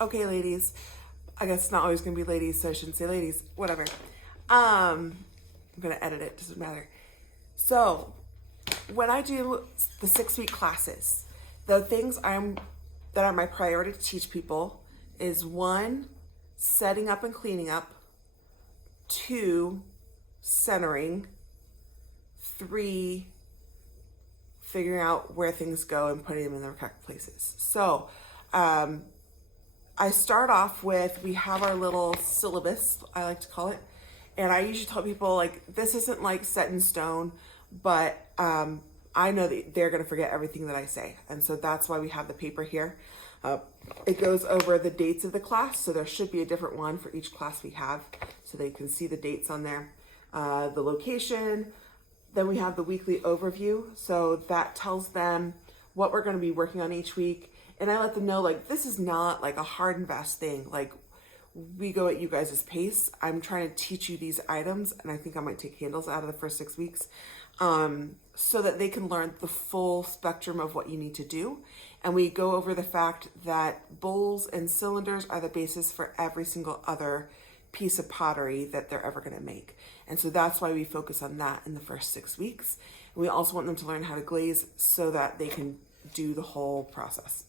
Okay, ladies. I guess it's not always gonna be ladies, so I shouldn't say ladies. Whatever. I'm gonna edit it, doesn't matter. So when I do the 6-week classes, the things that are my priority to teach people is 1, setting up and cleaning up, 2, centering, 3, figuring out where things go and putting them in their correct places. So I start off with, we have our little syllabus, I like to call it. And I usually tell people, like, this isn't like set in stone, but I know that they're going to forget everything that I say. And so that's why we have the paper here. It goes over the dates of the class. So there should be a different one for each class we have, so they can see the dates on there. The location. Then we have the weekly overview. So that tells them what we're going to be working on each week. And I let them know, like, this is not like a hard and fast thing. Like, we go at you guys' pace. I'm trying to teach you these items, and I think I might take handles out of the first 6 weeks, so that they can learn the full spectrum of what you need to do. And we go over the fact that bowls and cylinders are the basis for every single other piece of pottery that they're ever going to make. And so that's why we focus on that in the first 6 weeks. And we also want them to learn how to glaze so that they can do the whole process.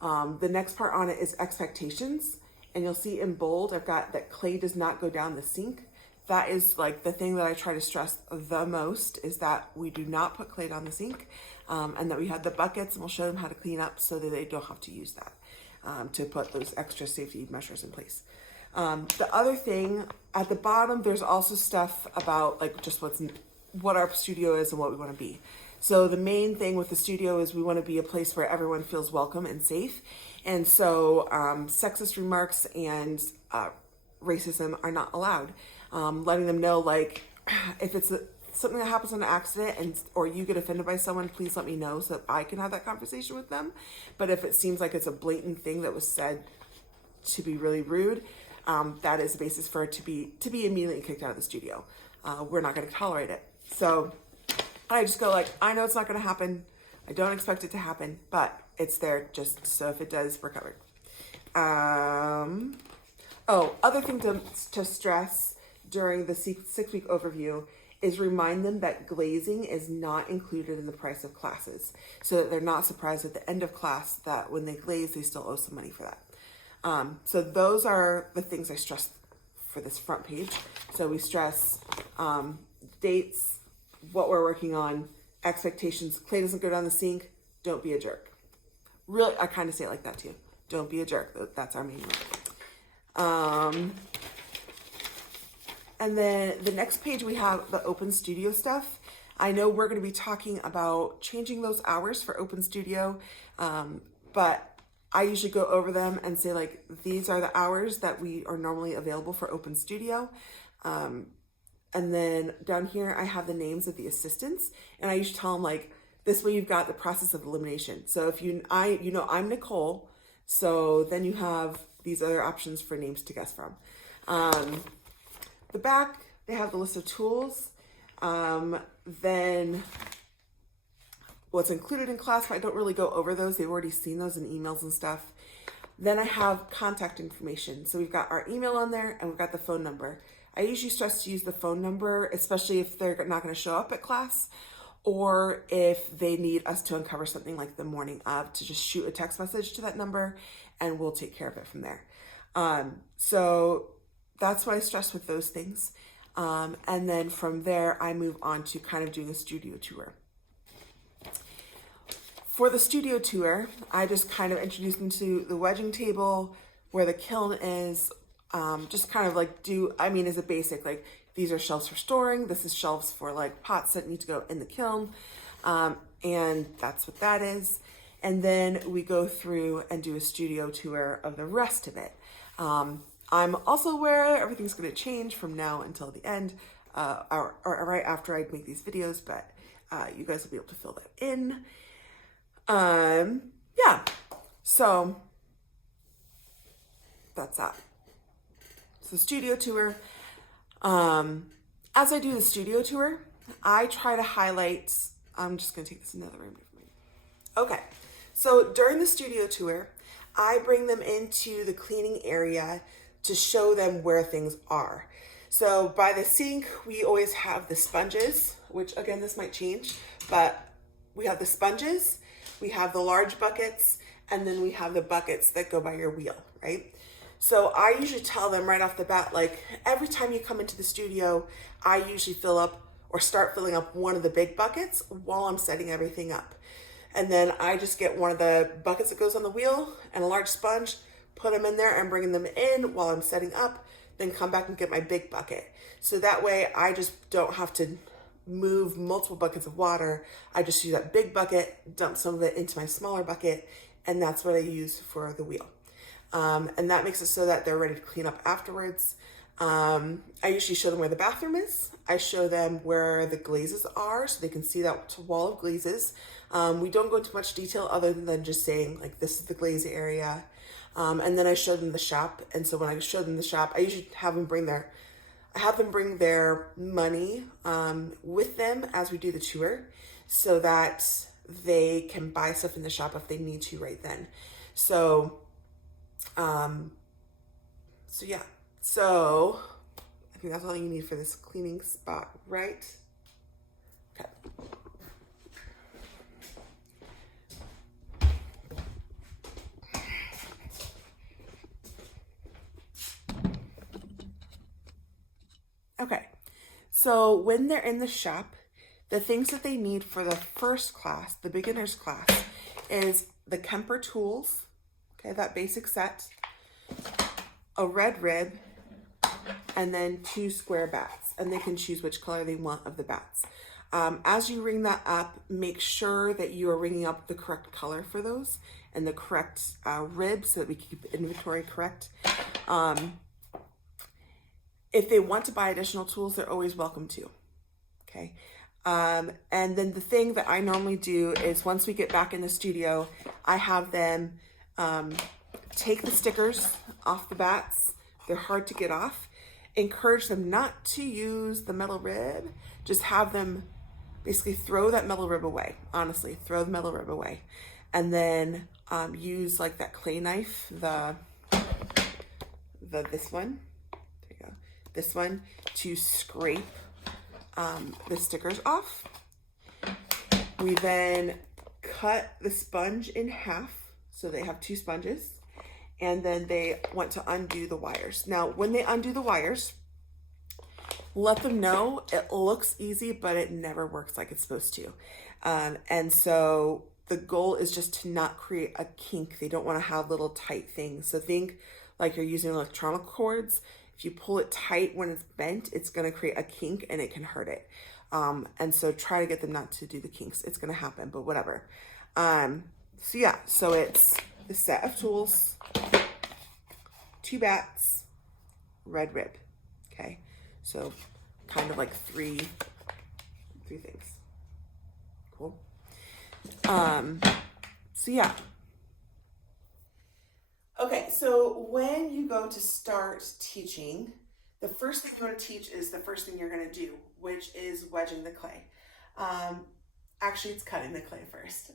The next part on it is expectations. And you'll see in bold, I've got that clay does not go down the sink. That is like the thing that I try to stress the most, is that we do not put clay down the sink, and that we have the buckets, and we'll show them how to clean up so that they don't have to use that, to put those extra safety measures in place. The other thing at the bottom, there's also stuff about like just what our studio is and what we want to be. So the main thing with the studio is we want to be a place where everyone feels welcome and safe. And so sexist remarks and racism are not allowed. Letting them know, like, if it's something that happens on an accident or you get offended by someone, please let me know so that I can have that conversation with them. But if it seems like it's a blatant thing that was said to be really rude, that is the basis for it to be immediately kicked out of the studio. We're not going to tolerate it. So I just go like, I know it's not going to happen. I don't expect it to happen, but it's there just so if it does, we're covered. Other thing to stress during the 6-week overview is remind them that glazing is not included in the price of classes, so that they're not surprised at the end of class that when they glaze, they still owe some money for that. So those are the things I stress for this front page. So we stress dates, what we're working on, expectations. Clay doesn't go down the sink. Don't be a jerk. Really, I kind of say it like that too. Don't be a jerk. That's our main one. And then the next page, we have the Open Studio stuff. I know we're going to be talking about changing those hours for Open Studio, but I usually go over them and say, like, these are the hours that we are normally available for Open Studio. And then down here, I have the names of the assistants, and I usually tell them, like, this way you've got the process of elimination. So if I'm Nicole, so then you have these other options for names to guess from. The back, they have the list of tools. Then what's included in class, but I don't really go over those. They've already seen those in emails and stuff. Then I have contact information. So we've got our email on there and we've got the phone number. I usually stress to use the phone number, especially if they're not going to show up at class, or if they need us to uncover something like the morning of, to just shoot a text message to that number and we'll take care of it from there. So that's what I stress with those things. And then from there, I move on to kind of doing a studio tour. For the studio tour, I just kind of introduce them to the wedging table, where the kiln is, just kind of like as a basic, like, these are shelves for storing. This is shelves for like pots that need to go in the kiln. And that's what that is. And then we go through and do a studio tour of the rest of it. I'm also aware everything's going to change from now until the end, or right after I make these videos, but you guys will be able to fill that in. Yeah, so that's that. So studio tour. As I do the studio tour, I try to highlight, I'm just going to take this in the other room. Okay, so during the studio tour, I bring them into the cleaning area to show them where things are. So by the sink, we always have the sponges, which again, this might change, but we have the sponges, we have the large buckets, and then we have the buckets that go by your wheel, right? So I usually tell them right off the bat, like every time you come into the studio, I usually fill up or start filling up one of the big buckets while I'm setting everything up. And then I just get one of the buckets that goes on the wheel and a large sponge, put them in there and bring them in while I'm setting up, then come back and get my big bucket. So that way I just don't have to move multiple buckets of water. I just use that big bucket, dump some of it into my smaller bucket, and that's what I use for the wheel. And that makes it so that they're ready to clean up afterwards. I usually show them where the bathroom is. I show them where the glazes are so they can see that wall of glazes. We don't go into much detail other than just saying like, this is the glaze area. And then I show them the shop. And so when I show them the shop, I usually have them bring their money with them as we do the tour so that they can buy stuff in the shop if they need to right then. So yeah. So I think that's all you need for this cleaning spot, right? Okay. Okay, so when they're in the shop, the things that they need for the first class, the beginner's class, is the Kemper tools, okay, that basic set, a red rib, and then 2 square bats, and they can choose which color they want of the bats. As you ring that up, make sure that you are ringing up the correct color for those and the correct rib so that we keep inventory correct. If they want to buy additional tools, they're always welcome to, okay? And then the thing that I normally do is once we get back in the studio, I have them take the stickers off the bats. They're hard to get off. Encourage them not to use the metal rib. Just have them basically throw that metal rib away. Honestly, throw the metal rib away. And then use like that clay knife, this one. There you go. This one to scrape the stickers off. We then cut the sponge in half. So they have 2 sponges. And then they want to undo the wires. Now, when they undo the wires, let them know it looks easy, but it never works like it's supposed to. And so the goal is just to not create a kink. They don't want to have little tight things. So think like you're using electronic cords. If you pull it tight when it's bent, it's going to create a kink and it can hurt it. And so try to get them not to do the kinks. It's going to happen, but whatever. So yeah, so it's the set of tools, 2 bats, red rib. Okay, so kind of like three things. Cool. So yeah. Okay, so when you go to start teaching, the first thing you want to teach is the first thing you're going to do, which is wedging the clay. Actually, it's cutting the clay first.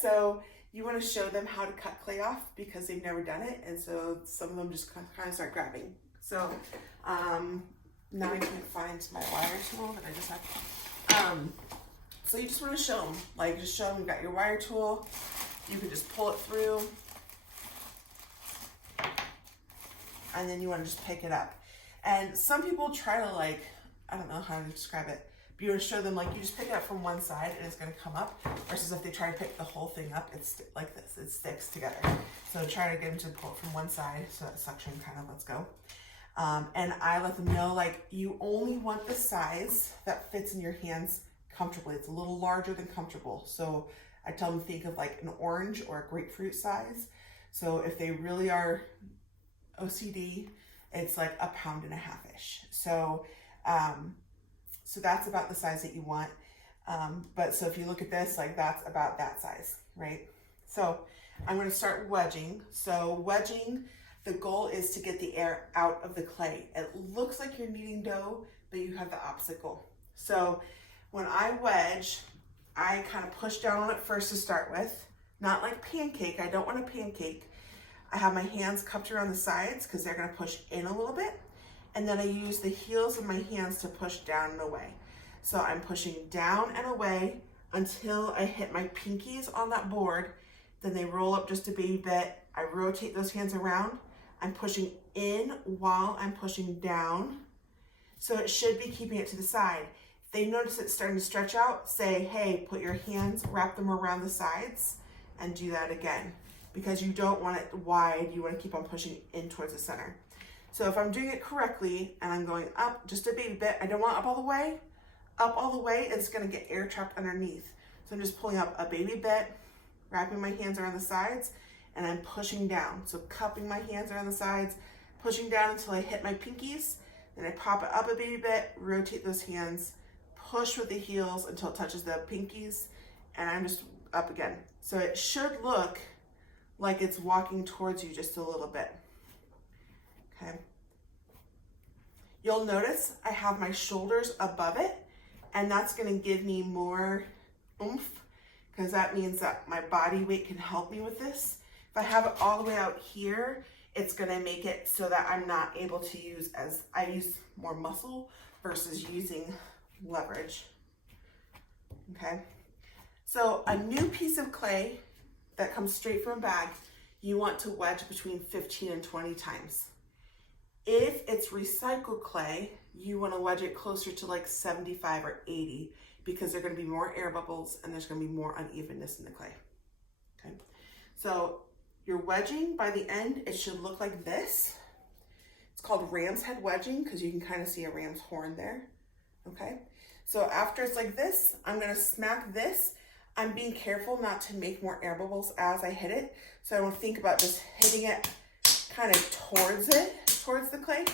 So you want to show them how to cut clay off because they've never done it, and so some of them just kind of start grabbing. So now I can't find my wire tool that I just had. So you just want to show them, like just show them you've got your wire tool. You can just pull it through, and then you want to just pick it up. And some people try to like, I don't know how to describe it. You want to show them like you just pick it up from one side and it's going to come up, versus if they try to pick the whole thing up, it's like this, it sticks together. So try to get them to pull it from one side so that suction kind of lets go. And I let them know like you only want the size that fits in your hands comfortably. It's a little larger than comfortable. So I tell them think of like an orange or a grapefruit size. So if they really are OCD, it's like 1.5 pounds-ish. So so that's about the size that you want. But so if you look at this, like that's about that size, right? So I'm going to start wedging. So wedging, the goal is to get the air out of the clay. It looks like you're kneading dough, but you have the opposite goal. So when I wedge, I kind of push down on it first to start with, not like pancake. I don't want a pancake. I have my hands cupped around the sides because they're gonna push in a little bit. And then I use the heels of my hands to push down and away. So I'm pushing down and away until I hit my pinkies on that board. Then they roll up just a baby bit. I rotate those hands around. I'm pushing in while I'm pushing down. So it should be keeping it to the side. If they notice it's starting to stretch out, say, hey, put your hands, wrap them around the sides, and do that again. Because you don't want it wide, you want to keep on pushing in towards the center. So if I'm doing it correctly and I'm going up just a baby bit, I don't want up all the way. Up all the way, it's going to get air trapped underneath. So I'm just pulling up a baby bit, wrapping my hands around the sides, and I'm pushing down. So cupping my hands around the sides, pushing down until I hit my pinkies. Then I pop it up a baby bit, rotate those hands, push with the heels until it touches the pinkies, and I'm just up again. So it should look like it's walking towards you just a little bit. Okay. You'll notice I have my shoulders above it, and that's going to give me more oomph because that means that my body weight can help me with this. If I have it all the way out here, it's going to make it so that I'm not able to I use more muscle versus using leverage. Okay. So a new piece of clay that comes straight from a bag, you want to wedge between 15 and 20 times. If it's recycled clay, you want to wedge it closer to like 75 or 80 because there are going to be more air bubbles and there's going to be more unevenness in the clay. Okay, so you're wedging by the end, it should look like this. It's called ram's head wedging because you can kind of see a ram's horn there. Okay, so after it's like this, I'm going to smack this. I'm being careful not to make more air bubbles as I hit it. So I want to think about just hitting it kind of towards the clay.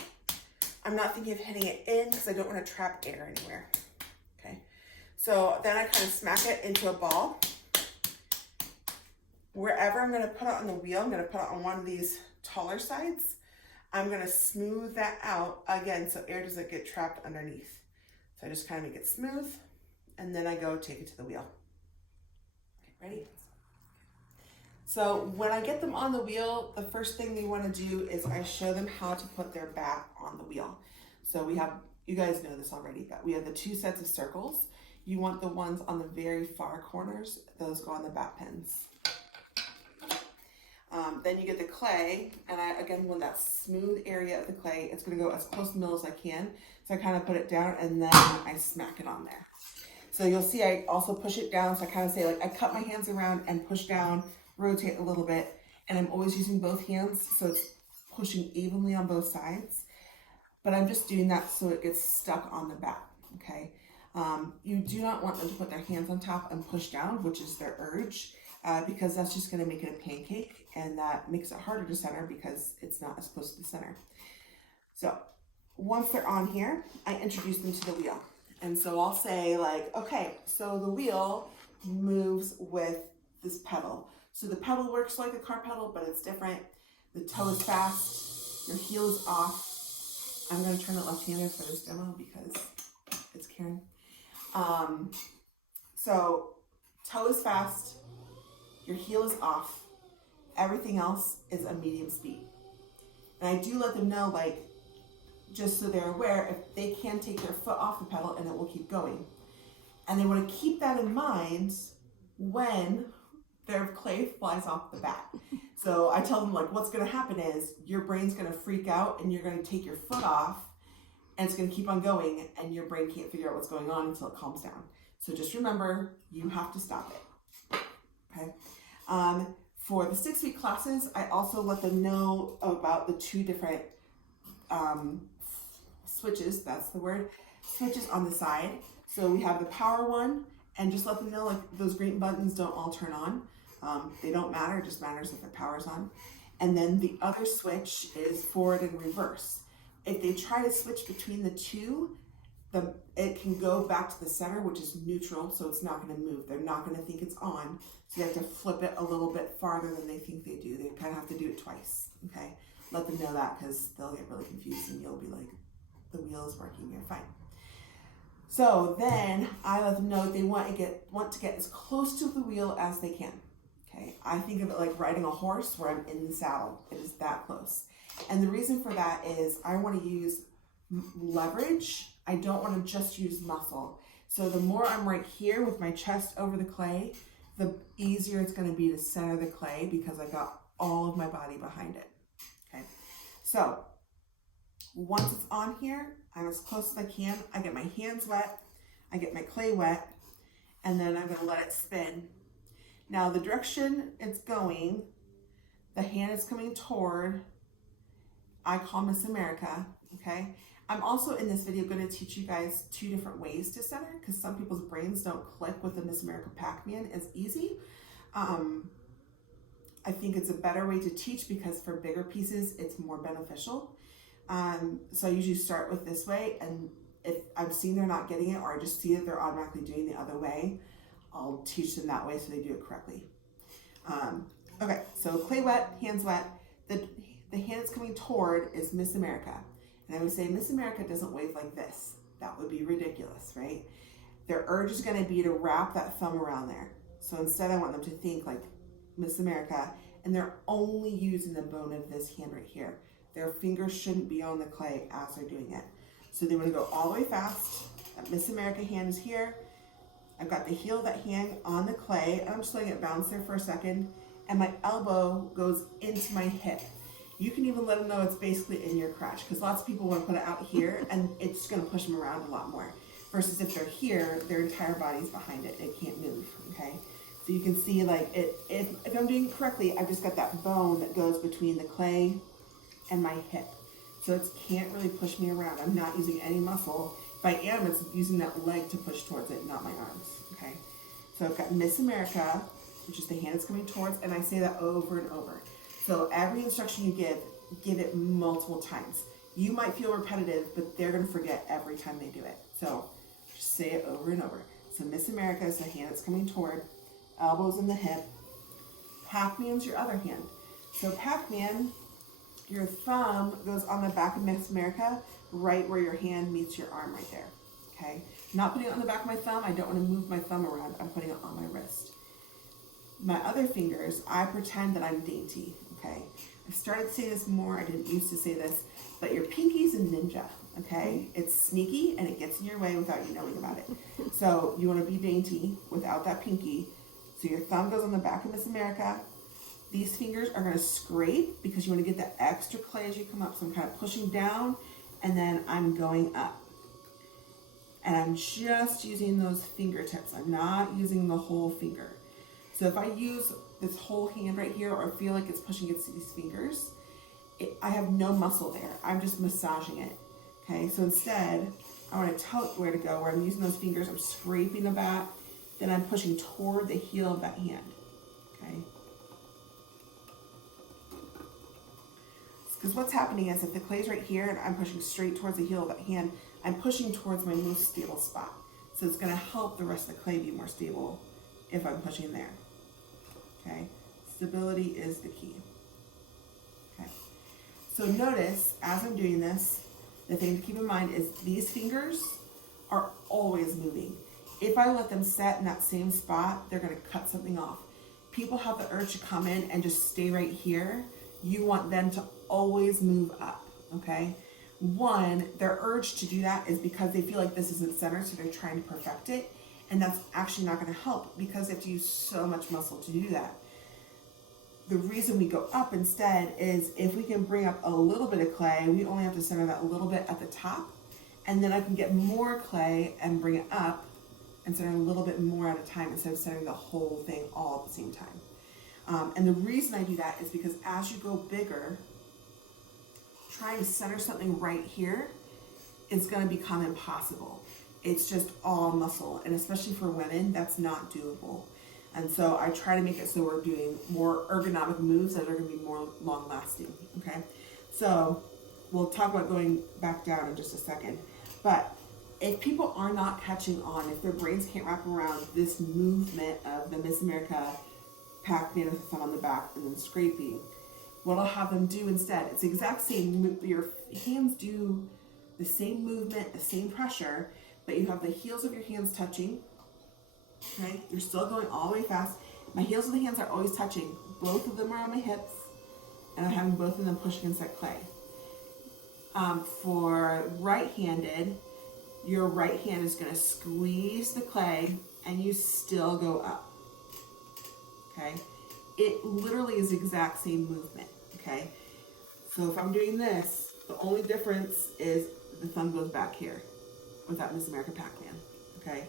I'm not thinking of hitting it in because I don't want to trap air anywhere. Okay, so then I kind of smack it into a ball. Wherever I'm going to put it on the wheel, I'm going to put it on one of these taller sides. I'm going to smooth that out again so air doesn't get trapped underneath. So I just kind of make it smooth and then I go take it to the wheel. Okay, ready? So when I get them on the wheel, the first thing they want to do is I show them how to put their bat on the wheel. So we have, you guys know this already, but we have the two sets of circles. You want the ones on the very far corners, those go on the bat pins. Then you get the clay, and I again want that smooth area of the clay. It's going to go as close to the middle as I can. So I kind of put it down and then I smack it on there. So you'll see I also push it down. So I kind of say like I cut my hands around and push down, rotate a little bit, and I'm always using both hands so it's pushing evenly on both sides. But I'm just doing that so it gets stuck on the bat, okay? You do not want them to put their hands on top and push down, which is their urge, because that's just going to make it a pancake, and that makes it harder to center because it's not as close to the center. So once they're on here, I introduce them to the wheel. And so I'll say like, okay, so the wheel moves with this pedal. So the pedal works like a car pedal, but it's different. The toe is fast, your heel is off. I'm going to turn it left-handed for this demo because it's Karen. So toe is fast, your heel is off, everything else is a medium speed. And I do let them know, like, just so they're aware, if they can take their foot off the pedal and it will keep going. And they want to keep that in mind when their clay flies off the bat. So I tell them, like, what's going to happen is your brain's going to freak out and you're going to take your foot off and it's going to keep on going and your brain can't figure out what's going on until it calms down. So just remember, you have to stop it. Okay. For the 6-week classes, I also let them know about the two different switches, that's the word, switches on the side. So we have the power one, and just let them know like those green buttons don't all turn on. They don't matter, it just matters if the power's on. And then the other switch is forward and reverse. If they try to switch between the two, it can go back to the center, which is neutral, so it's not going to move. They're not going to think it's on, so they have to flip it a little bit farther than they think they do. They kind of have to do it twice, okay? Let them know that because they'll get really confused and you'll be like, the wheel is working, you're fine. So then I let them know they want to get as close to the wheel as they can, Okay, I think of it like riding a horse where I'm in the saddle. It is that close. And the reason for that is I want to use leverage. I don't want to just use muscle. So the more I'm right here with my chest over the clay, the easier it's going to be to center the clay because I got all of my body behind it. Okay, so once it's on here, I'm as close as I can. I get my hands wet, I get my clay wet, and then I'm going to let it spin. Now the direction it's going, the hand is coming toward, I call Miss America, okay? I'm also in this video going to teach you guys 2 different ways to center because some people's brains don't click with the Miss America Pac-Man as easy. I think it's a better way to teach because for bigger pieces, it's more beneficial. So I usually start with this way, and if I'm seeing they're not getting it or I just see that they're automatically doing the other way, I'll teach them that way so they do it correctly. Okay, so clay wet, hands wet. The hand it's coming toward is Miss America. And I would say Miss America doesn't wave like this. That would be ridiculous, right? Their urge is going to be to wrap that thumb around there. So instead I want them to think like Miss America, and they're only using the bone of this hand right here. Their fingers shouldn't be on the clay as they're doing it. So they want to go all the way fast. That Miss America hand is here. I've got the heel of that hand on the clay, and I'm just letting it bounce there for a second, and my elbow goes into my hip. You can even let them know it's basically in your crotch, because lots of people want to put it out here, and it's just going to push them around a lot more. Versus if they're here, their entire body's behind it. It can't move, okay? So you can see, like, if I'm doing it correctly, I've just got that bone that goes between the clay and my hip. So it can't really push me around. I'm not using any muscle. If I am, it's using that leg to push towards it, not my arms, okay? So I've got Miss America, which is the hand it's coming towards, and I say that over and over. So every instruction you give it multiple times. You might feel repetitive, but they're gonna forget every time they do it. So just say it over and over. So Miss America is the hand it's coming toward, elbows in the hip. Pac-Man's your other hand. So Pac-Man, your thumb goes on the back of Miss America, right where your hand meets your arm right there, okay? Not putting it on the back of my thumb. I don't want to move my thumb around. I'm putting it on my wrist. My other fingers, I pretend that I'm dainty, okay? I've started to say this more. I didn't used to say this, but your pinky's a ninja, okay? It's sneaky and it gets in your way without you knowing about it. So you want to be dainty without that pinky. So your thumb goes on the back of Miss America. These fingers are going to scrape because you want to get that extra clay as you come up. So I'm kind of pushing down and then I'm going up. And I'm just using those fingertips. I'm not using the whole finger. So if I use this whole hand right here or feel like it's pushing against these fingers, I have no muscle there. I'm just massaging it. Okay, so instead, I want to tell it where to go. Where I'm using those fingers, I'm scraping the back, then I'm pushing toward the heel of that hand. Okay. Because what's happening is if the clay's right here and I'm pushing straight towards the heel of that hand, I'm pushing towards my most stable spot. So it's going to help the rest of the clay be more stable if I'm pushing there. Okay, stability is the key. Okay, so notice as I'm doing this, the thing to keep in mind is these fingers are always moving. If I let them set in that same spot, they're going to cut something off. People have the urge to come in and just stay right here. You want them to always move up, okay? One, their urge to do that is because they feel like this isn't centered, so they're trying to perfect it. And that's actually not going to help because they have to use so much muscle to do that. The reason we go up instead is if we can bring up a little bit of clay, we only have to center that a little bit at the top. And then I can get more clay and bring it up and center a little bit more at a time instead of centering the whole thing all at the same time. And the reason I do that is because as you go bigger, trying to center something right here is going to become impossible. It's just all muscle, and especially for women, that's not doable. And so I try to make it so we're doing more ergonomic moves that are going to be more long lasting, okay? So we'll talk about going back down in just a second. But if people are not catching on, if their brains can't wrap around this movement of the Miss America Pac-Man with the thumb on the back and then scraping, what I'll have them do instead, it's the exact same, your hands do the same movement, the same pressure, but you have the heels of your hands touching, okay? You're still going all the way fast. My heels of the hands are always touching. Both of them are on my hips, and I'm having both of them push against that clay. For right-handed, your right hand is going to squeeze the clay, and you still go up. Okay? It literally is the exact same movement. Okay? So if I'm doing this, the only difference is the thumb goes back here without Miss America Pac-Man. Okay?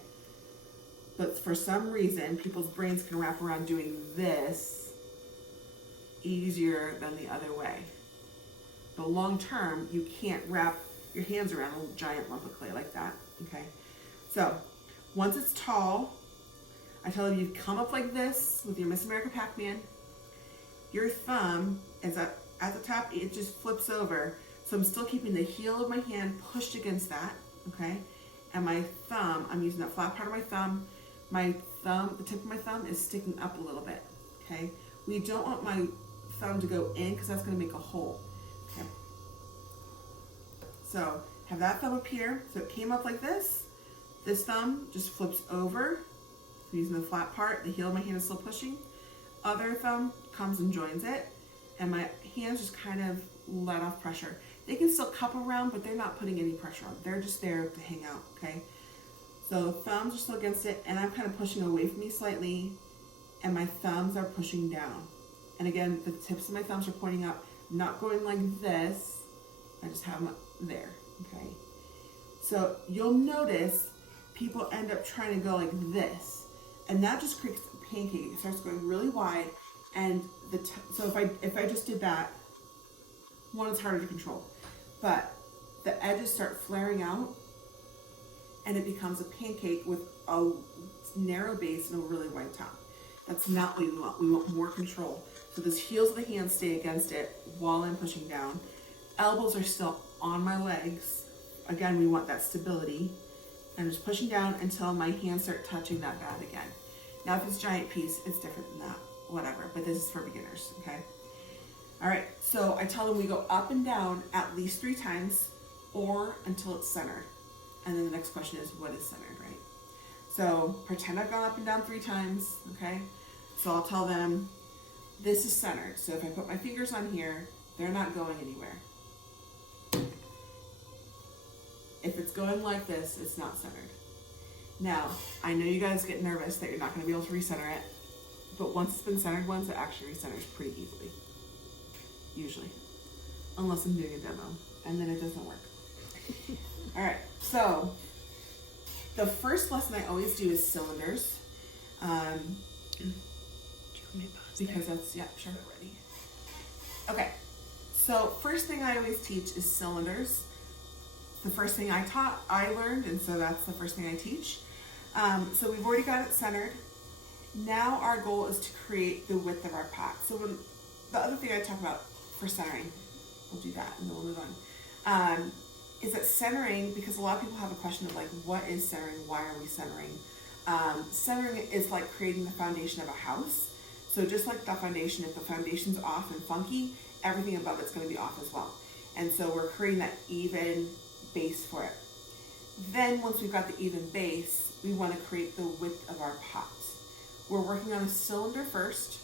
But for some reason, people's brains can wrap around doing this easier than the other way. But long term, you can't wrap your hands around a giant lump of clay like that. Okay? So once it's tall, I tell you come up like this with your Miss America Pac-Man. Your thumb is at the top, it just flips over. So I'm still keeping the heel of my hand pushed against that. Okay? And my thumb, I'm using that flat part of my thumb. My thumb, the tip of my thumb is sticking up a little bit, okay? We don't want my thumb to go in because that's going to make a hole, okay? So have that thumb up here. So it came up like this. This thumb just flips over. So using the flat part, the heel of my hand is still pushing. Other thumb comes and joins it. And my hands just kind of let off pressure. They can still cup around, but they're not putting any pressure on. They're just there to hang out, okay? So thumbs are still against it, and I'm kind of pushing away from me slightly, and my thumbs are pushing down. And again, the tips of my thumbs are pointing up, not going like this. I just have them there, okay? So you'll notice people end up trying to go like this, and that just creates a pancake. It starts going really wide, and so if I just did that, one, it's harder to control, but the edges start flaring out, and it becomes a pancake with a narrow base and a really wide top. That's not what we want. We want more control. So those heels of the hands stay against it while I'm pushing down. Elbows are still on my legs. Again, we want that stability. I'm just pushing down until my hands start touching that bad again. Now, if it's giant piece, it's different than that, whatever. But this is for beginners, okay? All right, so I tell them we go up and down at least 3 times or until it's centered. And then the next question is, what is centered, right? So pretend I've gone up and down 3 times, okay? So I'll tell them, this is centered. So if I put my fingers on here, they're not going anywhere. If it's going like this, it's not centered. Now, I know you guys get nervous that you're not going to be able to recenter it, but once it's been centered once, it actually recenters pretty easily. Usually. Unless I'm doing a demo, and then it doesn't work. All right, so the first lesson I always do is cylinders. Because that's, yeah, sure, ready. Okay, so first thing I always teach is cylinders. The first thing I learned, and so that's the first thing I teach. So we've already got it centered. Now our goal is to create the width of our pot. So the other thing I talk about for centering, we'll do that and then we'll move on. Is that centering, because a lot of people have a question of like, what is centering? Why are we centering? Centering is like creating the foundation of a house. So just like the foundation, if the foundation's off and funky, everything above it's going to be off as well. And so we're creating that even base for it. Then once we've got the even base, we want to create the width of our pot. We're working on a cylinder first.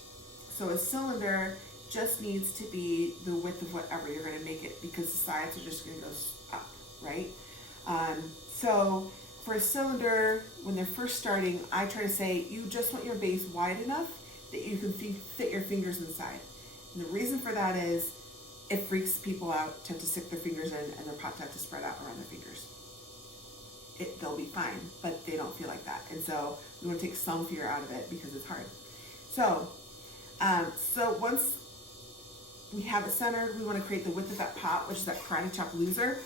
So a cylinder just needs to be the width of whatever you're going to make it, because the sides are just going to go up, right? So for a cylinder, when they're first starting, I try to say you just want your base wide enough that you can fit your fingers inside. And the reason for that is it freaks people out to have to stick their fingers in and their pot to have to spread out around their fingers. They'll be fine, but they don't feel like that. And so we want to take some fear out of it because it's hard. So once we have it centered, we want to create the width of that pot, which is that Karate Chop loser.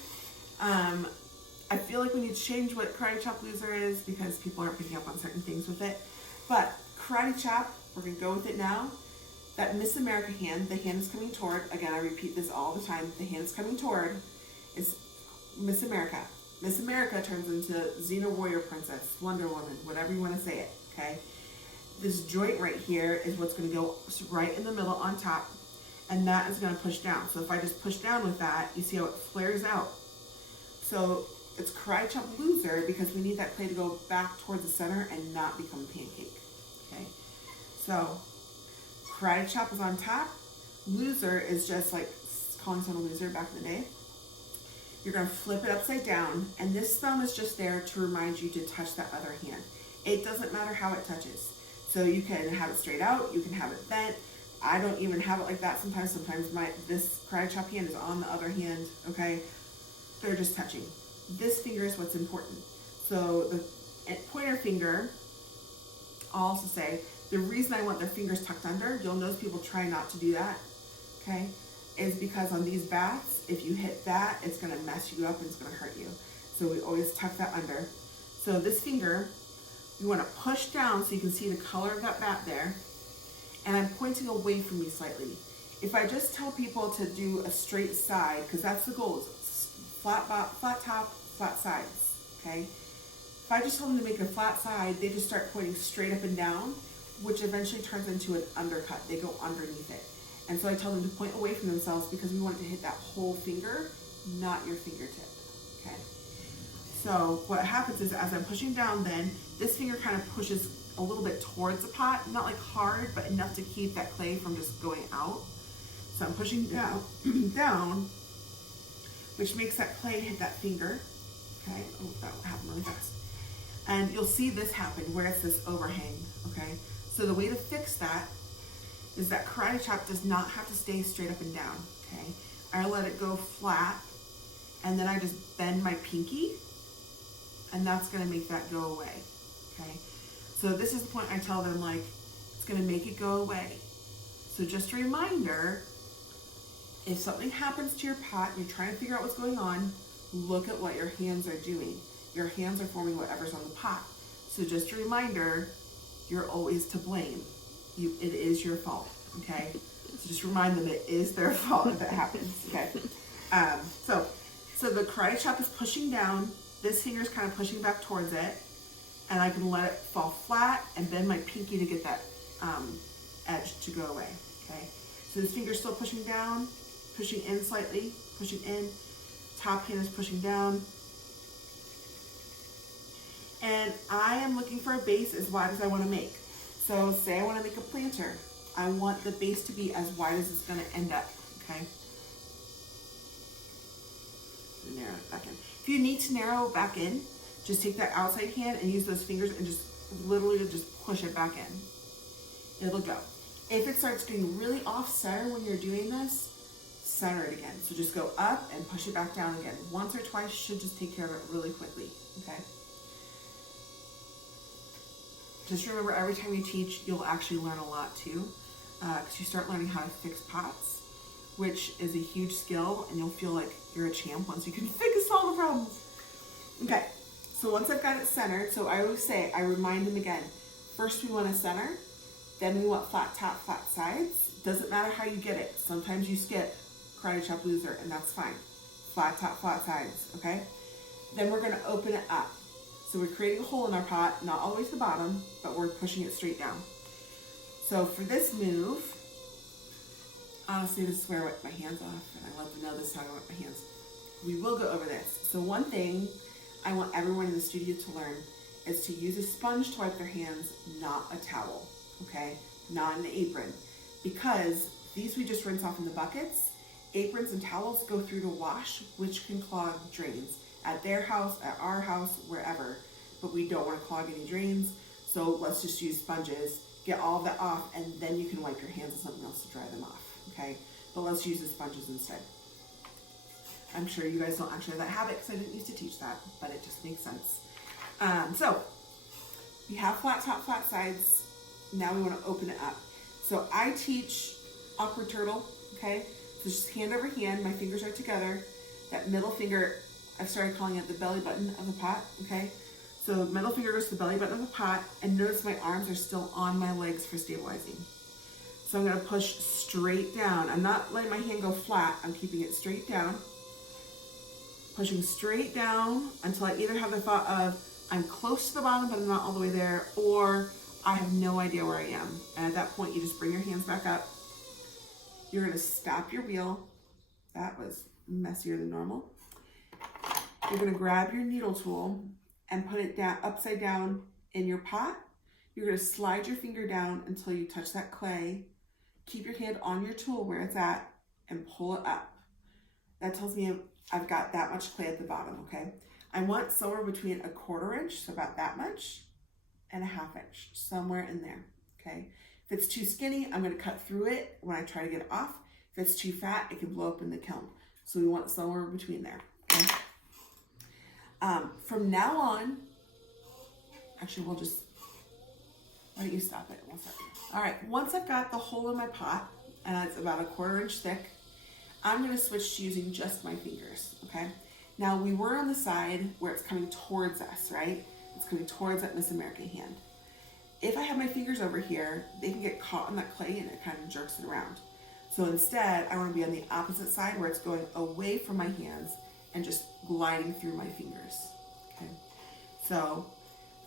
I feel like we need to change what Karate Chop loser is because people aren't picking up on certain things with it. But Karate Chop, we're going to go with it now. That Miss America hand, the hand is coming toward, again, I repeat this all the time, the hand is coming toward, is Miss America. Miss America turns into Xena Warrior Princess, Wonder Woman, whatever you want to say it, okay? This joint right here is what's going to go right in the middle on top, and that is going to push down. So if I just push down with that, you see how it flares out. So it's Karate Chop loser because we need that clay to go back towards the center and not become a pancake, okay? So karate chop is on top. Loser is just like calling someone a loser back in the day. You're going to flip it upside down, and this thumb is just there to remind you to touch that other hand. It doesn't matter how it touches. So you can have it straight out, you can have it bent. I don't even have it like that sometimes. Sometimes this karate chop hand is on the other hand, okay? They're just touching. This finger is what's important. So the pointer finger, I'll also say, the reason I want their fingers tucked under, you'll notice people try not to do that, okay, is because on these bats, if you hit that, it's gonna mess you up and it's gonna hurt you. So we always tuck that under. So this finger, you wanna push down so you can see the color of that bat there, and I'm pointing away from me slightly. If I just tell people to do a straight side, because that's the goal, is flat top, flat sides, okay? If I just told them to make a flat side, they just start pointing straight up and down, which eventually turns into an undercut. They go underneath it. And so I tell them to point away from themselves because we want it to hit that whole finger, not your fingertip, okay? So what happens is as I'm pushing down then, this finger kind of pushes a little bit towards the pot, not like hard, but enough to keep that clay from just going out. So I'm pushing down, down, which makes that clay hit that finger, okay? Oh, that happened really fast. And you'll see this happen where it's this overhang, okay? So the way to fix that is that karate chop does not have to stay straight up and down, okay? I let it go flat, and then I just bend my pinky, and that's gonna make that go away, okay? So this is the point I tell them, like, it's gonna make it go away. So just a reminder, if something happens to your pot, you're trying to figure out what's going on, look at what your hands are doing. Your hands are forming whatever's on the pot. So just a reminder, you're always to blame. It is your fault, okay? So just remind them it is their fault if it happens, okay? So the karate chop is pushing down, this finger is kind of pushing back towards it, and I can let it fall flat and bend my pinky to get that edge to go away, okay? So this finger's still pushing down, pushing in slightly, pushing in, top hand is pushing down, and I am looking for a base as wide as I want to make. So say I want to make a planter. I want the base to be as wide as it's going to end up, okay? Narrow it back in. If you need to narrow it back in, just take that outside hand and use those fingers and just literally just push it back in. It'll go. If it starts getting really off center when you're doing this, center it again. So just go up and push it back down again. Once or twice should just take care of it really quickly, okay? Just remember, every time you teach, you'll actually learn a lot too, because you start learning how to fix pots, which is a huge skill, and you'll feel like you're a champ once you can fix all the problems. Okay, so once I've got it centered, so I always say, I remind them again, first we want to center, then we want flat top, flat sides. Doesn't matter how you get it. Sometimes you skip karate chop loser, and that's fine. Flat top, flat sides, okay? Then we're gonna open it up. So we're creating a hole in our pot, not always the bottom, but we're pushing it straight down. So for this move, honestly, this is where I wipe my hands off, and I let them know this is how I wipe my hands. We will go over this. So one thing I want everyone in the studio to learn is to use a sponge to wipe their hands, not a towel, okay? Not an apron. Because these we just rinse off in the buckets. Aprons and towels go through to wash, which can clog drains. At their house, at our house, wherever, but we don't want to clog any drains, so let's just use sponges, get all of that off, and then you can wipe your hands with something else to dry them off, okay? But let's use the sponges instead. I'm sure you guys don't actually have that habit because I didn't used to teach that, but it just makes sense. So we have flat top, flat sides. Now we want to open it up. So I teach awkward turtle, okay? So just hand over hand, my fingers are together. That middle finger, I've started calling it the belly button of the pot, okay? So middle finger goes to the belly button of the pot, and notice my arms are still on my legs for stabilizing. So I'm gonna push straight down. I'm not letting my hand go flat, I'm keeping it straight down. Pushing straight down until I either have the thought of, I'm close to the bottom, but I'm not all the way there, or I have no idea where I am. And at that point, you just bring your hands back up. You're gonna stop your wheel. That was messier than normal. You're gonna grab your needle tool and put it down upside down in your pot. You're going to slide your finger down until you touch that clay. Keep your hand on your tool where it's at and pull it up. That tells me I've got that much clay at the bottom, okay? I want somewhere between 1/4 inch, so about that much, and 1/2 inch, somewhere in there, okay? If it's too skinny, I'm going to cut through it when I try to get it off. If it's too fat, it can blow up in the kiln. So we want it somewhere between there, okay? From now on, actually why don't you stop it? We'll start. All right, once I've got the hole in my pot, and it's about 1/4 inch thick, I'm gonna switch to using just my fingers, okay? Now we were on the side where it's coming towards us, right? It's coming towards that Miss America hand. If I have my fingers over here, they can get caught in that clay and it kind of jerks it around. So instead, I wanna be on the opposite side where it's going away from my hands and just gliding through my fingers, okay? So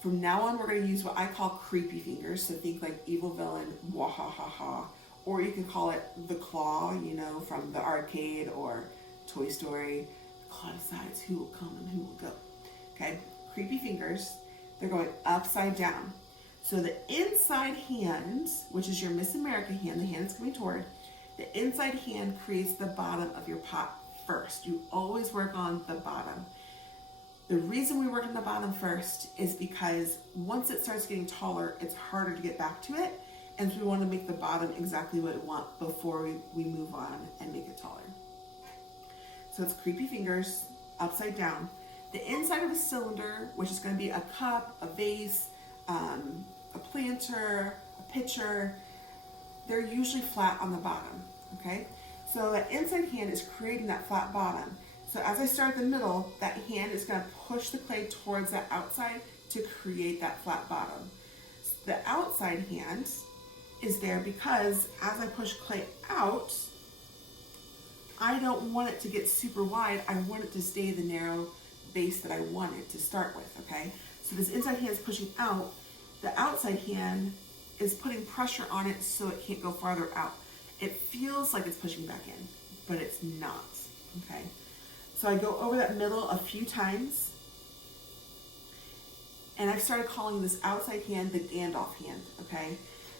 from now on, we're gonna use what I call creepy fingers. So think like Evil Villain, Wahahaha. Or you can call it the claw, you know, from the arcade or Toy Story. The claw decides who will come and who will go. Okay, creepy fingers, they're going upside down. So the inside hand, which is your Miss America hand, the hand it's coming toward, the inside hand creates the bottom of your pot first. You always work on the bottom. The reason we work on the bottom first is because once it starts getting taller, it's harder to get back to it. And so we want to make the bottom exactly what we want before we move on and make it taller. So it's creepy fingers, upside down. The inside of a cylinder, which is going to be a cup, a vase, a planter, a pitcher, they're usually flat on the bottom, okay? So that inside hand is creating that flat bottom. So as I start in the middle, that hand is going to push the clay towards that outside to create that flat bottom. The outside hand is there because as I push clay out, I don't want it to get super wide. I want it to stay the narrow base that I want it to start with, okay? So this inside hand is pushing out. The outside hand is putting pressure on it so it can't go farther out. It feels like it's pushing back in, but it's not, okay? So I go over that middle a few times, and I've started calling this outside hand the Gandalf hand, okay?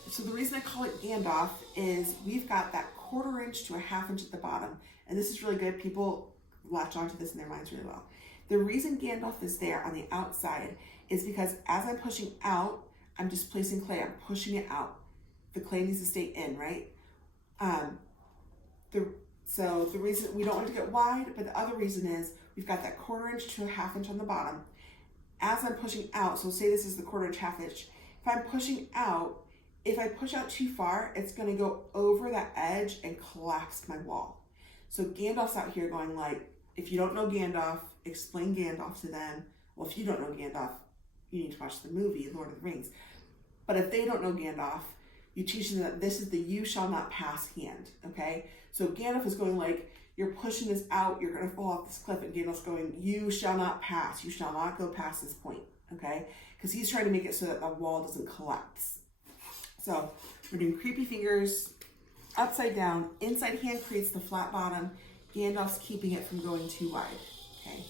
So the reason I call it Gandalf is we've got that 1/4 inch to 1/2 inch at the bottom, and this is really good. People latch onto this in their minds really well. The reason Gandalf is there on the outside is because as I'm pushing out, I'm displacing clay. I'm pushing it out. The clay needs to stay in, right? So the reason we don't want it to get wide, but the other reason is we've got that 1/4 inch to 1/2 inch on the bottom. As I'm pushing out, so say this is the 1/4 inch, 1/2 inch. If I'm pushing out, if I push out too far, it's gonna go over that edge and collapse my wall. So Gandalf's out here going like, if you don't know Gandalf, explain Gandalf to them. Well, if you don't know Gandalf, you need to watch the movie, Lord of the Rings. But if they don't know Gandalf, you teach them that this is the you shall not pass hand, okay? So Gandalf is going like, you're pushing this out, you're gonna fall off this cliff, and Gandalf's going, you shall not pass, you shall not go past this point, okay? Because he's trying to make it so that the wall doesn't collapse. So we're doing creepy fingers, upside down, inside hand creates the flat bottom, Gandalf's keeping it from going too wide, okay?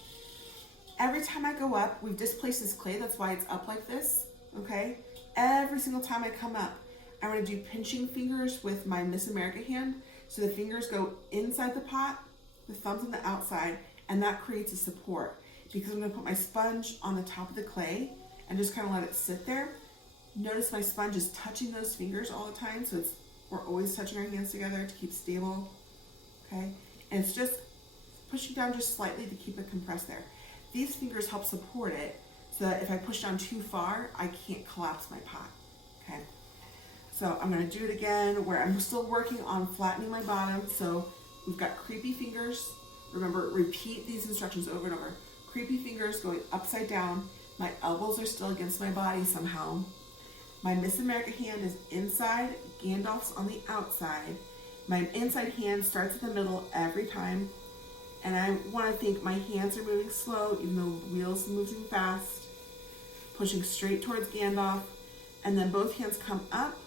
Every time I go up, we've displaced this clay, that's why it's up like this, okay? Every single time I come up, I'm gonna do pinching fingers with my Miss America hand. So the fingers go inside the pot, the thumbs on the outside, and that creates a support. Because I'm gonna put my sponge on the top of the clay and just kind of let it sit there. Notice my sponge is touching those fingers all the time, so we're always touching our hands together to keep stable, okay? And it's just pushing down just slightly to keep it compressed there. These fingers help support it so that if I push down too far, I can't collapse my pot, okay? So I'm gonna do it again where I'm still working on flattening my bottom. So we've got creepy fingers. Remember, repeat these instructions over and over. Creepy fingers going upside down. My elbows are still against my body somehow. My Miss America hand is inside, Gandalf's on the outside. My inside hand starts in the middle every time. And I wanna think my hands are moving slow, even though the wheel's moving fast. Pushing straight towards Gandalf. And then both hands come up.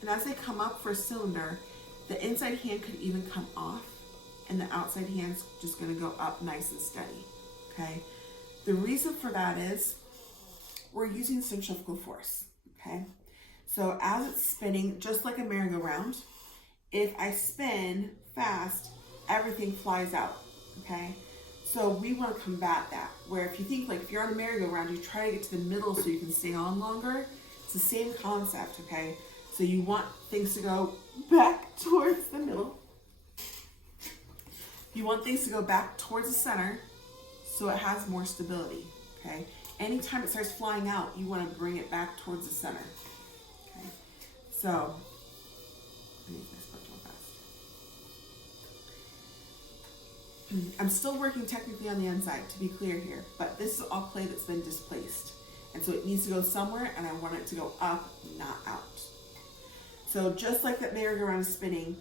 And as they come up for a cylinder, the inside hand could even come off and the outside hand's just gonna go up nice and steady, okay? The reason for that is we're using centrifugal force, okay? So as it's spinning, just like a merry-go-round, if I spin fast, everything flies out, okay? So we want to combat that, where if you think like if you're on a merry-go-round, you try to get to the middle so you can stay on longer. It's the same concept, okay? So you want things to go back towards the middle. You want things to go back towards the center so it has more stability, okay? Anytime it starts flying out, you want to bring it back towards the center, okay? So, let me use my sponge real fast. I'm still working technically on the inside, to be clear here, but this is all clay that's been displaced. And so it needs to go somewhere, and I want it to go up, not out. So just like that merry-go-round is spinning,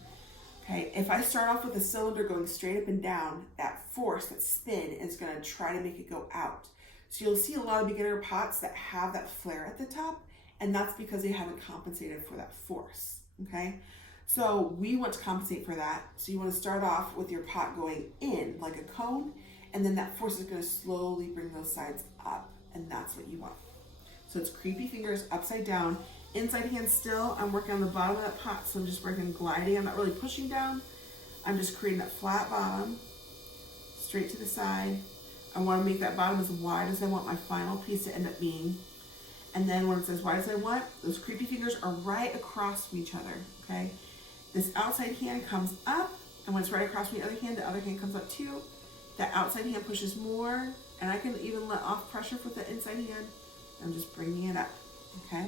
okay, if I start off with a cylinder going straight up and down, that force, that spin, is going to try to make it go out. So you'll see a lot of beginner pots that have that flare at the top, and that's because they haven't compensated for that force, okay? So we want to compensate for that. So you want to start off with your pot going in like a cone, and then that force is going to slowly bring those sides up, and that's what you want. So it's creepy fingers upside down, inside hand still. I'm working on the bottom of that pot, so I'm just working gliding. I'm not really pushing down. I'm just creating that flat bottom, straight to the side. I want to make that bottom as wide as I want my final piece to end up being. And then when it's as wide as I want, those creepy fingers are right across from each other, okay? This outside hand comes up, and when it's right across from the other hand comes up too. That outside hand pushes more, and I can even let off pressure with the inside hand. I'm just bringing it up, okay?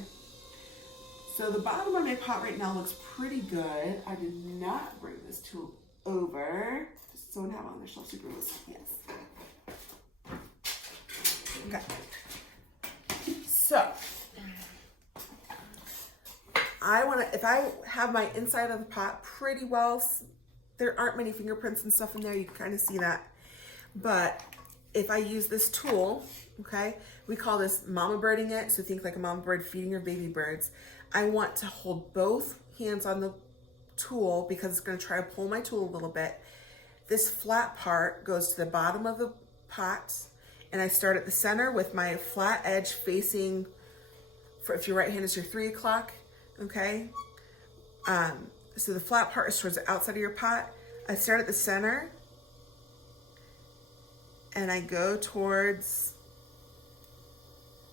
So the bottom of my pot right now looks pretty good. I did not bring this tool over. Just someone have it on their shelf to grow this. Yes. Okay. So if I have my inside of the pot pretty well, there aren't many fingerprints and stuff in there. You can kind of see that. But if I use this tool, okay, we call this mama birding it. So think like a mama bird feeding your baby birds. I want to hold both hands on the tool because it's going to try to pull my tool a little bit. This flat part goes to the bottom of the pot, and I start at the center with my flat edge facing, for if your right hand is your 3 o'clock, okay? So the flat part is towards the outside of your pot. I start at the center, and I go towards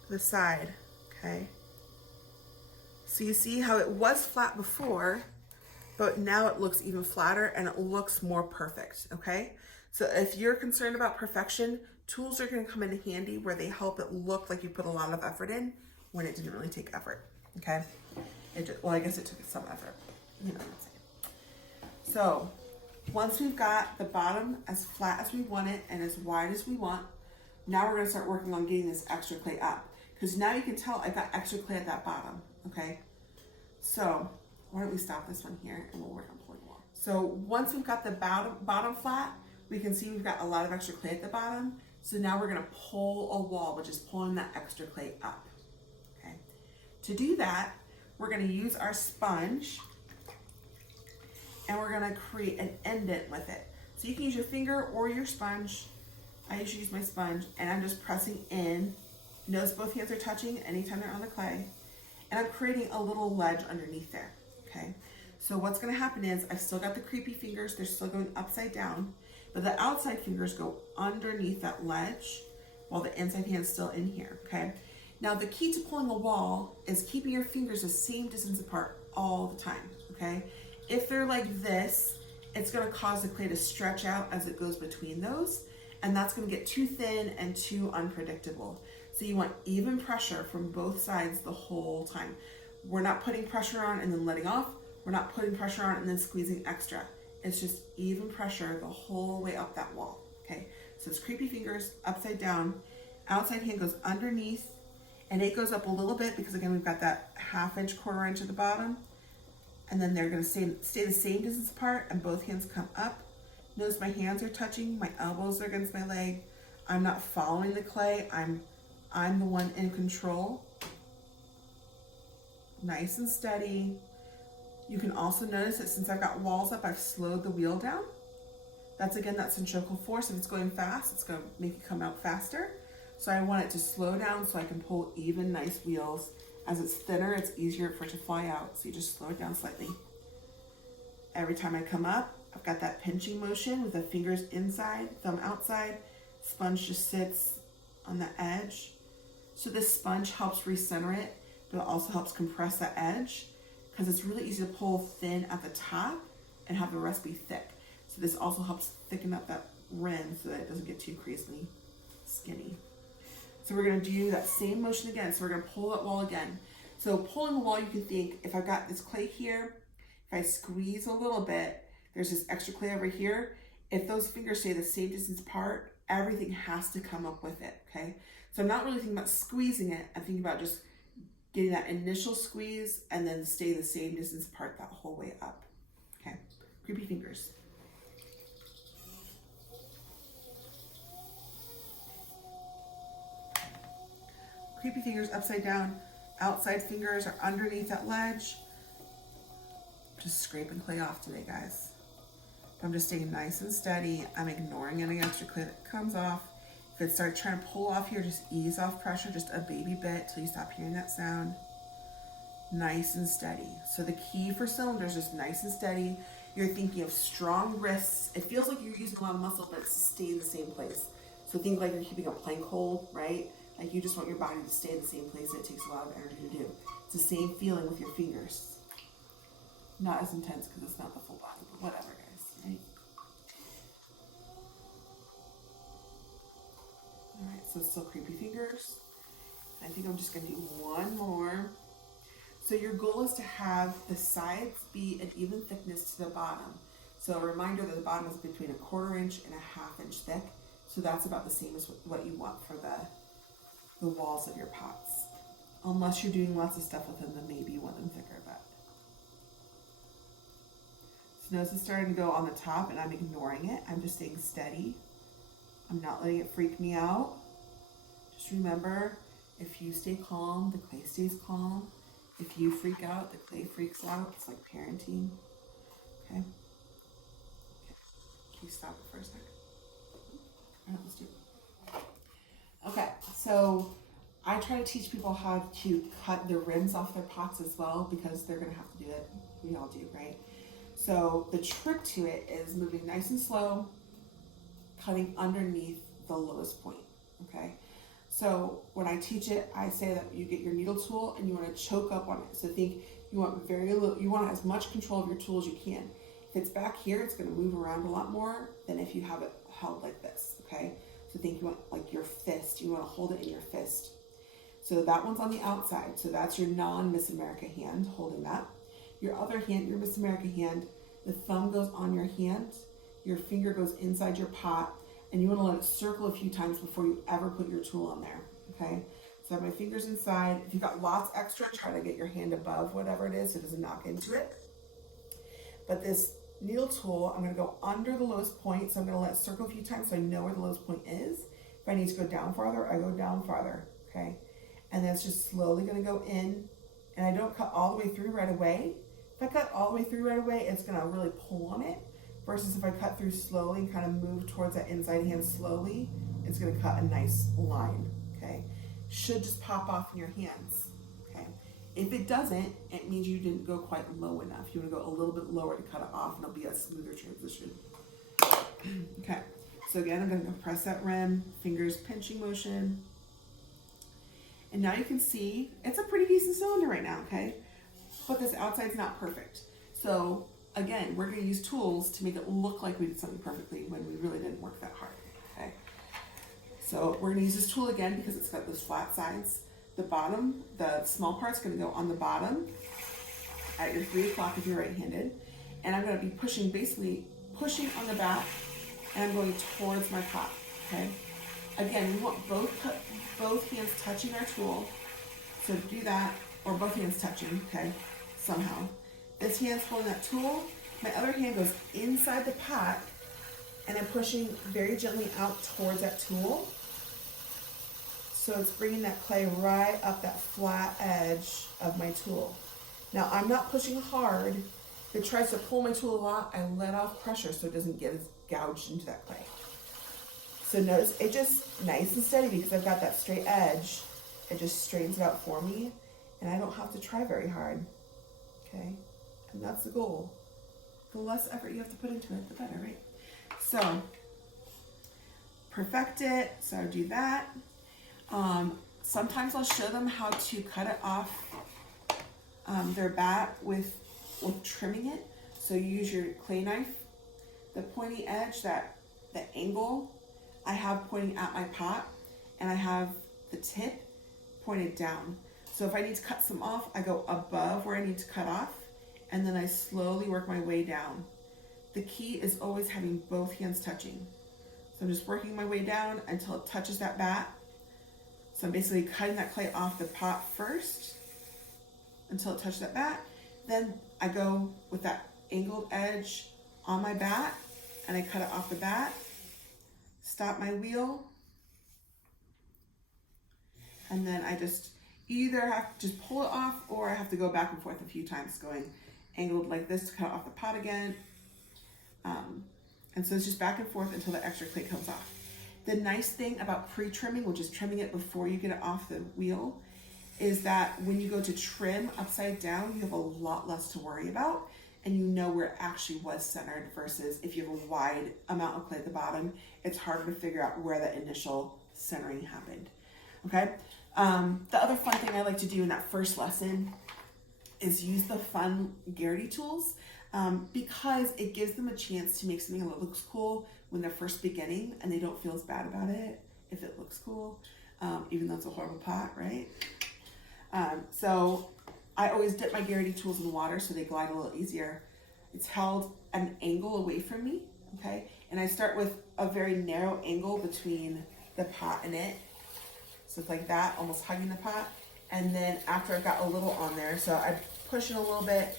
the side, okay? So you see how it was flat before, but now it looks even flatter and it looks more perfect, okay? So if you're concerned about perfection, tools are gonna come in handy where they help it look like you put a lot of effort in when it didn't really take effort, okay? Well, I guess it took some effort, you know what I'm saying. So once we've got the bottom as flat as we want it and as wide as we want, now we're gonna start working on getting this extra clay up. Because now you can tell I've got extra clay at that bottom, okay? So why don't we stop this one here and we'll work on pulling wall. So once we've got the bottom flat, we can see we've got a lot of extra clay at the bottom. So now we're gonna pull a wall, which is pulling that extra clay up, okay? To do that, we're gonna use our sponge and we're gonna create an indent with it. So you can use your finger or your sponge. I usually use my sponge, and I'm just pressing in. Notice both hands are touching anytime they're on the clay. And I'm creating a little ledge underneath there, okay? So what's gonna happen is I've still got the creepy fingers, they're still going upside down, but the outside fingers go underneath that ledge while the inside hand's still in here, okay? Now the key to pulling a wall is keeping your fingers the same distance apart all the time, okay? If they're like this, it's gonna cause the clay to stretch out as it goes between those, and that's gonna get too thin and too unpredictable. So you want even pressure from both sides the whole time. We're not putting pressure on and then letting off. We're not putting pressure on and then squeezing extra. It's just even pressure the whole way up that wall, okay? So it's creepy fingers, upside down, outside hand goes underneath, and it goes up a little bit because again, we've got that 1/2 inch, 1/4 inch at the bottom, and then they're gonna stay the same distance apart, and both hands come up. Notice my hands are touching, my elbows are against my leg. I'm not following the clay, I'm the one in control. Nice and steady. You can also notice that since I've got walls up, I've slowed the wheel down. That's again, that centrifugal force. If it's going fast, it's gonna make it come out faster. So I want it to slow down so I can pull even nice wheels As it's thinner, it's easier for it to fly out. So you just slow it down slightly. Every time I come up, I've got that pinching motion with the fingers inside, thumb outside. Sponge just sits on the edge. So this sponge helps recenter it, but it also helps compress that edge because it's really easy to pull thin at the top and have the rest be thick. So this also helps thicken up that rim so that it doesn't get too crazily skinny. So we're gonna do that same motion again. So we're gonna pull that wall again. So pulling the wall, you can think, if I've got this clay here, if I squeeze a little bit, there's this extra clay over here. If those fingers stay the same distance apart, everything has to come up with it, okay? So I'm not really thinking about squeezing it. I'm thinking about just getting that initial squeeze and then stay the same distance apart that whole way up, okay? Creepy fingers. Creepy fingers upside down. Outside fingers are underneath that ledge. Just scraping clay off today, guys. I'm just staying nice and steady. I'm ignoring any extra clay that comes off. If it starts trying to pull off here, just ease off pressure just a baby bit till you stop hearing that sound. Nice and steady. So the key for cylinders is nice and steady. You're thinking of strong wrists. It feels like you're using a lot of muscle, but it's to stay in the same place. So think like you're keeping a plank hold, right? Like you just want your body to stay in the same place, and it takes a lot of energy to do. It's the same feeling with your fingers. Not as intense because it's not the full body, but whatever, guys, right? All right, so still creepy fingers. I think I'm just gonna do one more. So your goal is to have the sides be an even thickness to the bottom. So a reminder that the bottom is between 1/4 inch and 1/2 inch thick. So that's about the same as what you want for the walls of your pots. Unless you're doing lots of stuff with them, then maybe you want them thicker, but. So notice it's starting to go on the top and I'm ignoring it. I'm just staying steady. I'm not letting it freak me out. Just remember, if you stay calm, the clay stays calm. If you freak out, the clay freaks out. It's like parenting. Okay? Can you stop it for a second? All right, let's do it. Okay, so I try to teach people how to cut the rims off their pots as well because they're gonna have to do it. We all do, right? So the trick to it is moving nice and slow, cutting underneath the lowest point, okay? So when I teach it, I say that you get your needle tool and you wanna choke up on it. So think you want very little, you want as much control of your tool as you can. If it's back here, it's gonna move around a lot more than if you have it held like this, okay? So think you want like your fist, you wanna hold it in your fist. So that one's on the outside. So that's your non-Miss America hand holding that. Your other hand, your Miss America hand, the thumb goes on your hand, your finger goes inside your pot, and you wanna let it circle a few times before you ever put your tool on there, okay? So I have my fingers inside. If you've got lots extra, try to get your hand above whatever it is so it doesn't knock into it. But this needle tool, I'm gonna go under the lowest point, so I'm gonna let it circle a few times so I know where the lowest point is. If I need to go down farther, I go down farther, okay? And then it's just slowly gonna go in, and I don't cut all the way through right away. If I cut all the way through right away, it's gonna really pull on it, versus if I cut through slowly and kind of move towards that inside hand slowly, it's gonna cut a nice line, okay? Should just pop off in your hands, okay? If it doesn't, it means you didn't go quite low enough. You wanna go a little bit lower to cut it off, and it'll be a smoother transition. Okay, so again, I'm gonna compress that rim, fingers pinching motion. And now you can see, it's a pretty decent cylinder right now, okay? But this outside's not perfect. So again, we're gonna use tools to make it look like we did something perfectly when we really didn't work that hard, okay? So we're gonna use this tool again because it's got those flat sides. The bottom, the small part's gonna go on the bottom at your 3 o'clock if you're right-handed. And I'm gonna be basically pushing on the back, and I'm going towards my pot, okay? Again, we want both hands touching our tool. So do that, or both hands touching, okay, somehow. This hand's holding that tool. My other hand goes inside the pot, and I'm pushing very gently out towards that tool. So it's bringing that clay right up that flat edge of my tool. Now I'm not pushing hard. If it tries to pull my tool a lot, I let off pressure so it doesn't get as gouged into that clay. So notice it just nice and steady because I've got that straight edge. It just straightens it out for me. and I don't have to try very hard, okay? And that's the goal. The less effort you have to put into it, the better, right? So, perfect it, so I do that. Sometimes I'll show them how to cut it off their bat with trimming it. So you use your clay knife, the pointy edge, the angle I have pointing at my pot, and I have the tip pointed down. So if I need to cut some off, I go above where I need to cut off, and then I slowly work my way down. The key is always having both hands touching. So I'm just working my way down until it touches that bat. So I'm basically cutting that clay off the pot first until it touches that bat. Then I go with that angled edge on my bat and I cut it off the bat, stop my wheel, and then I just either have to just pull it off or I have to go back and forth a few times going angled like this to cut off the pot again. And so it's just back and forth until the extra clay comes off. The nice thing about pre-trimming, which is trimming it before you get it off the wheel, is that when you go to trim upside down, you have a lot less to worry about and you know where it actually was centered versus if you have a wide amount of clay at the bottom, it's harder to figure out where the initial centering happened, okay? The other fun thing I like to do in that first lesson is use the fun Garrity tools because it gives them a chance to make something that looks cool when they're first beginning and they don't feel as bad about it if it looks cool, even though it's a horrible pot, right? So I always dip my Garrity tools in water so they glide a little easier. It's held at an angle away from me, okay? And I start with a very narrow angle between the pot and it. So it's like that, almost hugging the pot. And then after I've got a little on there, so I push it a little bit,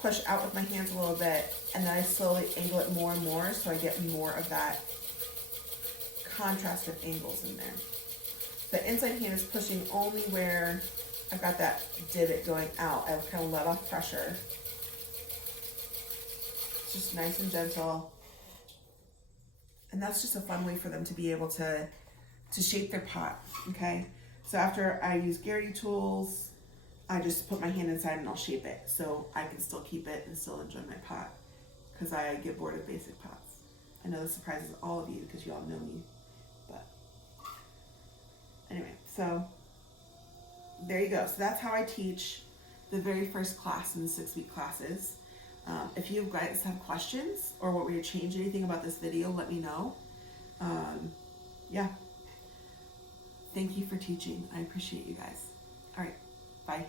push out with my hands a little bit, and then I slowly angle it more and more so I get more of that contrast of angles in there. The inside hand is pushing only where I've got that divot going out. I've kind of let off pressure. It's just nice and gentle. And that's just a fun way for them to be able to shape their pot, okay? So after I use Garrity tools, I just put my hand inside and I'll shape it so I can still keep it and still enjoy my pot because I get bored of basic pots. I know this surprises all of you because you all know me, but anyway, so there you go. So that's how I teach the very first class in the 6-week classes. If you guys have questions or want me to change anything about this video, let me know. Yeah. Thank you for teaching. I appreciate you guys. All right. Bye.